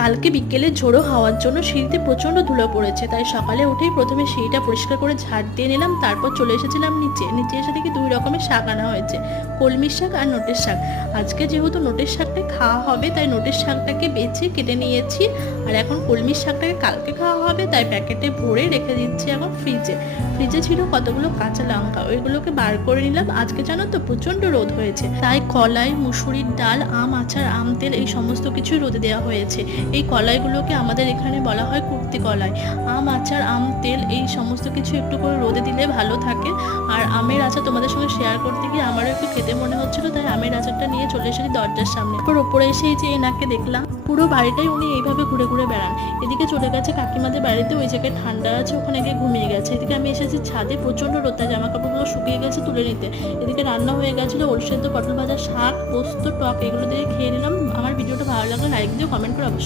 কালকে বিকেলে ঝোড়ো হাওয়ার জন্য সিঁড়িতে প্রচণ্ড ধুলো পড়েছে, তাই সকালে উঠেই প্রথমে সিঁড়িটা পরিষ্কার করে ঝাড় দিয়ে নিলাম। তারপর চলে এসেছিলাম নিচে। নিচে এসে দেখি 2 রকমের শাক আনা হয়েছে, কলমির শাক আর নোটের শাক। আজকে যেহেতু নোটের শাকটা খাওয়া হবে, তাই নোটের শাকটাকে বেছে কেটে নিয়েছি। আর এখন কলমির শাকটাকে কালকে খাওয়া হবে, তাই প্যাকেটে ভরে রেখে দিচ্ছি এখন ফ্রিজে। ফ্রিজে ছিল কতগুলো কাঁচা লঙ্কা, ওইগুলোকে বার করে নিলাম। আজকে জানো তো প্রচণ্ড রোদ হয়েছে, তাই কলাই, মুসুরির ডাল, আম আচার, আম তেল এই সমস্ত কিছুই রোদে দেওয়া হয়েছে। এই কলাইগুলোকে আমাদের এখানে বলা হয় কুর্তি কলাই। আম আচার, আম তেল এই সমস্ত কিছু একটু করে রোদে দিলে ভালো থাকে। আর আমের আচার তোমাদের সঙ্গে শেয়ার করতে গিয়ে আমারও একটু খেতে মনে হচ্ছিল, তাই আমের আচারটা নিয়ে চলে এসেছি দরজার সামনে। এরপর ওপরে এসে এই যে এনাকে দেখলাম, পুরো বাড়িটাই উনি এইভাবে ঘুরে ঘুরে বেড়ান। এদিকে চলে গেছে কাকিমাদের বাড়িতে, ওই জায়গায় ঠান্ডা আছে, ওখানে গিয়ে ঘুমিয়ে গেছে। এদিকে আমি এসেছি ছাদে, প্রচণ্ড রোদে জামা কাপড়গুলো শুকিয়ে গেছে তুলে নিতে। এদিকে রান্না হয়ে গেছিলো ওল সেদ্ধ, পটল ভাজা, শাক, পোস্ত, টক, এগুলো দিয়ে খেয়ে নিলাম। আমার ভিডিওটা ভালো লাগলে লাইক দিও, কমেন্ট করে অবশ্যই।